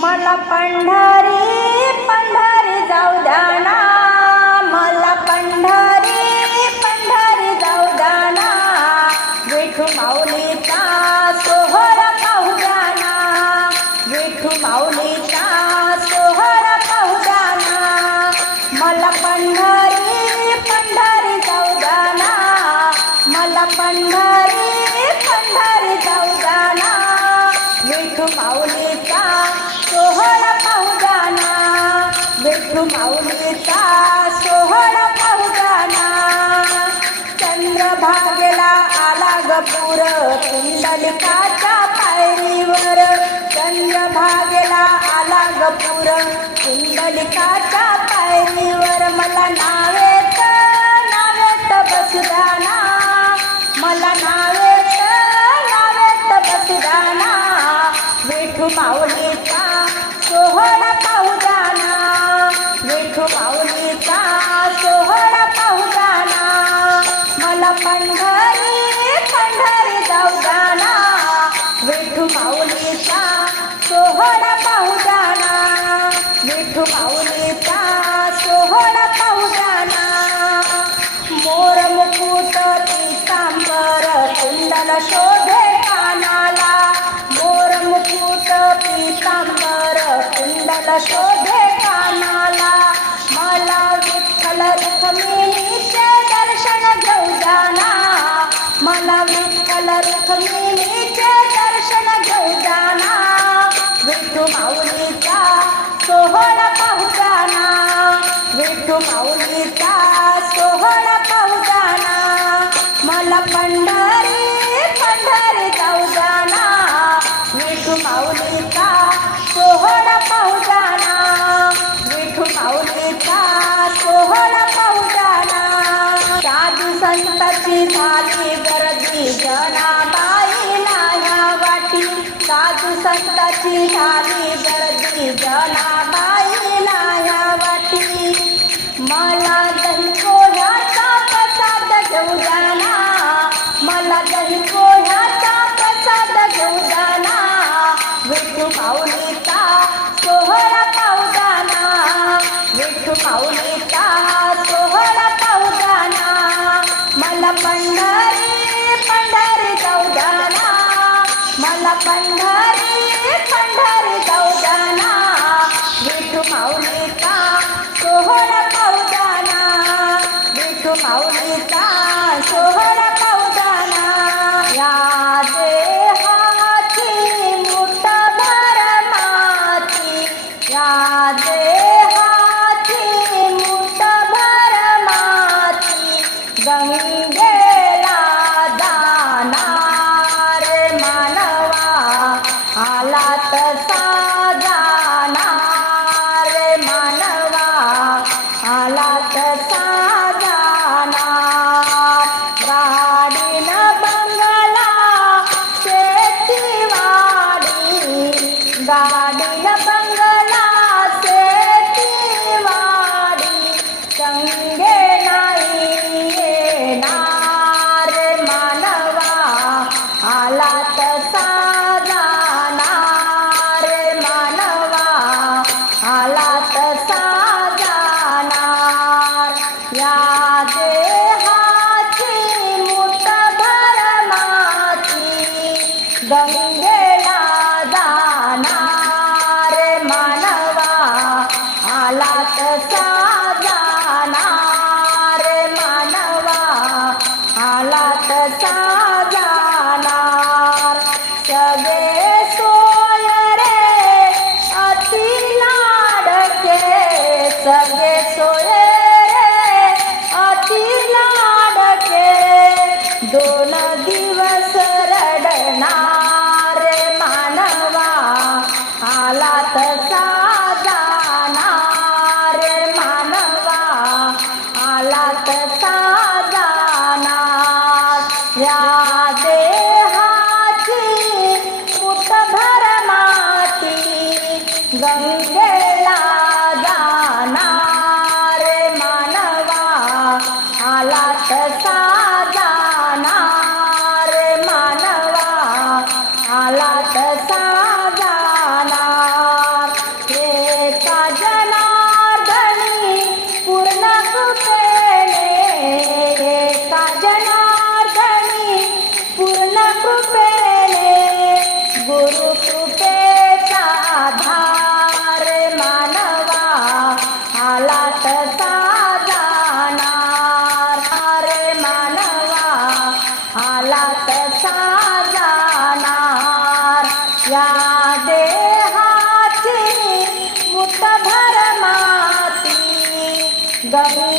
मला पंढरी पंढरी जाऊ द्याना मला पंढरी पंढरी जाऊ द्याना विठू माऊलीचा माऊलीचा सोहळा पाहुताना चंद्रभागेला आला गपूर कुंडलिकाच्या पायरीवर चंद्रभागेला आला गपूर कुंडलिकाच्या पायरीवर. मला नावेत नावेत बसताना शोधे कानाला मला विठ्ठल रुक्मिणीचे दर्शन घेऊ जाना मला विठ्ठल रुक्मिणीचे दर्शन घेऊ जाना विठू माऊलीचा सोहळा पाहू जाना विठू माऊलीचा माझी गर्दी जनाबाई नाया वाटी. साधू संताची झाली गर्दी जनाबाई नाया वाटी. मला दही कोणाचा प्रसाद घेऊ जाना मला दही कोणाचा प्रसाद घेऊ जाना विठू पाहुणीचा सोहळा पाहू जाना विठू पाहुणी Amén. या देहाची मुठभर माती गहू